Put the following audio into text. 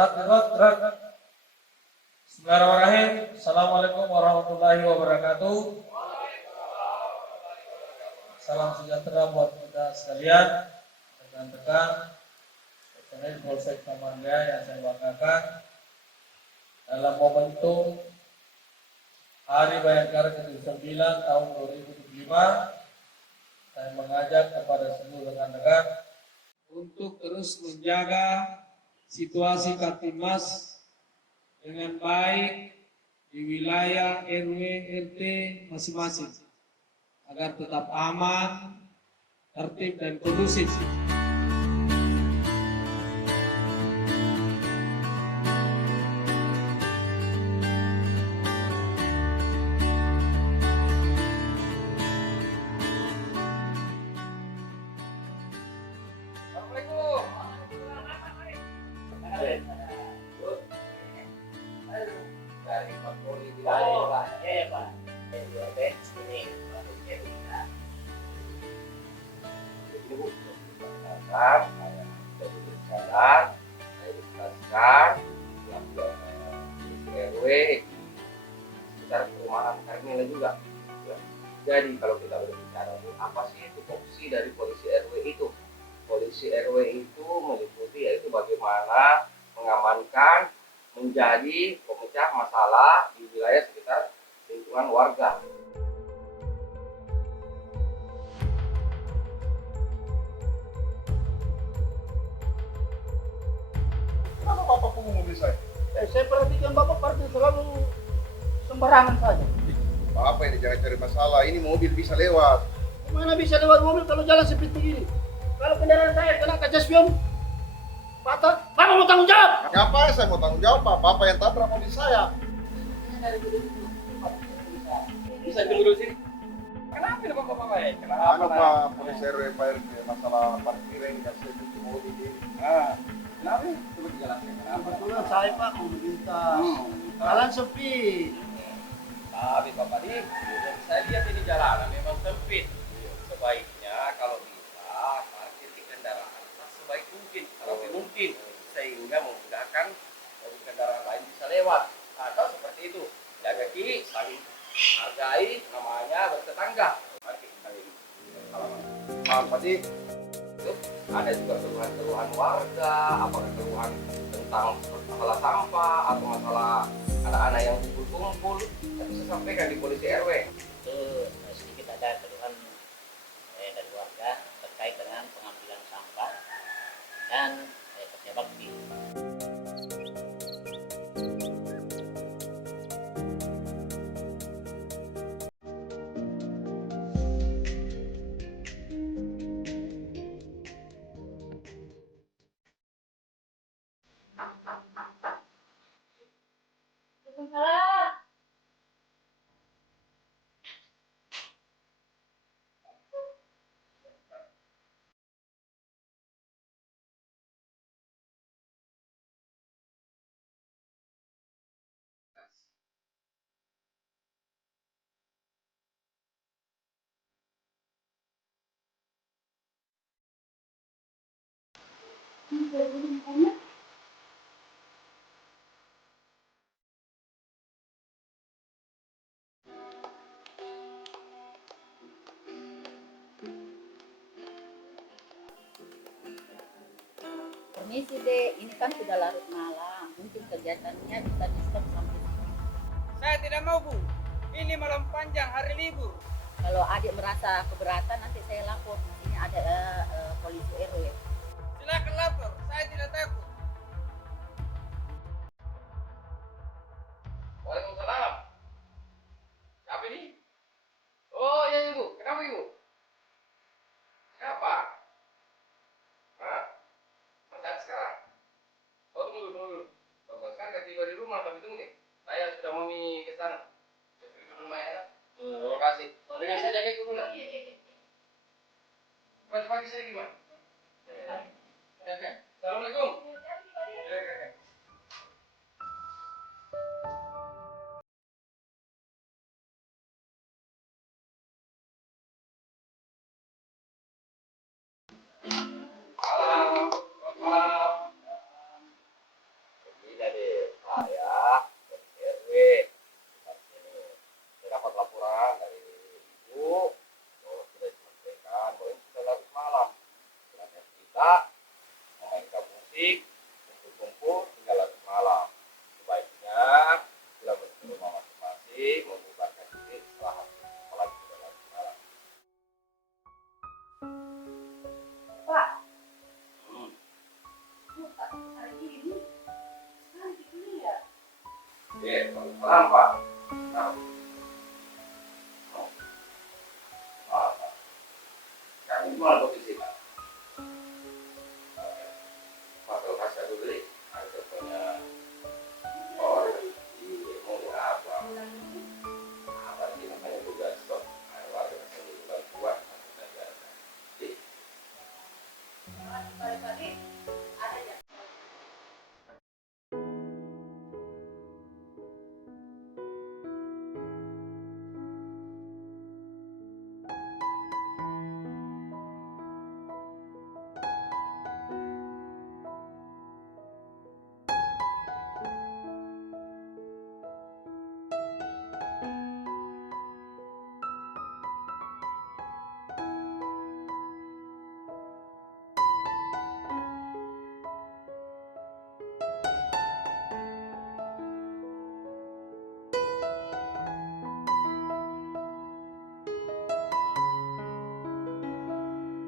Gerak. Bismillahirrahmanirrahim. Assalamualaikum warahmatullahi wabarakatuh. Salam sejahtera buat kita sekalian, rekan-rekan personil Polsek Taman Jaya yang saya banggakan. Dalam momentum Hari Bayangkara ke-9 tahun 2025, saya mengajak kepada seluruh rekan-rekan untuk terus menjaga situasi Kamtibmas dengan baik di wilayah RW RT masing-masing agar tetap aman, tertib dan kondusif. Dari patroli wilayah Pak. Ya Pak. Ini Bu, saya berjalan, saya dijelaskan, RW sekitar perumahan Karmila juga. Jadi kalau kita berbicara apa sih tupoksi dari polisi RW itu? Polisi RW itu meliputi yaitu bagaimana mengamankan, menjadi pemecah masalah di wilayah sekitar lingkungan warga. Kenapa Bapak pungut mobil saya? Saya perhatikan Bapak parkir selalu sembarangan saja. Bapak ini jangan cari masalah, ini mobil bisa lewat. Mana bisa lewat mobil kalau jalan sempit begini? Kalau kendaraan saya kena kaca spion, patah, Bapak mau tanggung jawab? Ngapain saya mau tanggung jawab Pak? Bapak yang tabrak mobil saya. Bisa tunggu dulu sini. Kenapa ini Bapak? Anu Pak, polisi RW Pak RT masalah parkiran kasih cuci mobil ini. Kenapa? Coba dijelaskan kenapa. Kebetulan saya Pak mau meminta jalan sepi. Tapi Bapak ini, saya lihat ini jalanan memang sempit. Sebaiknya kalau bisa parkir di kendaraan sebaik mungkin, kalau mungkin, sehingga memudahkan bagi kendaraan lain bisa lewat. Atau seperti itu, jaga kiri, saling hargai, namanya bertetangga. Pak Padi, Itu ada juga keluhan-keluhan warga, apakah keluhan tentang masalah sampah atau masalah anak-anak yang kumpul-kumpul, bisa sampaikan di polisi RW. Itu sedikit ada keluhan dari warga terkait dengan pengambilan sampah dan kerja bakti. Permisi dek, ini kan sudah larut malam, mungkin kegiatannya bisa di stop sampai sini. Saya tidak mau Bu, ini malam panjang hari libur. Kalau adik merasa keberatan nanti saya lapor, di sini ada polisi RW. Silakan lapor, saya tidak takut. Waalaikumsalam. Siapa ini? Oh iya Ibu, kenapa Ibu? Siapa? Masa sekarang? Oh tunggu. Bapak sekarang gak tiba di rumah, tapi tunggu nih. Saya sudah mau ke sana. Saya pergi ke rumah ya. Terima kasih. Dengan saya jaga dulu lah. Pagi saya gimana? Assalamualaikum. Malam. Pelan Pak. Nah,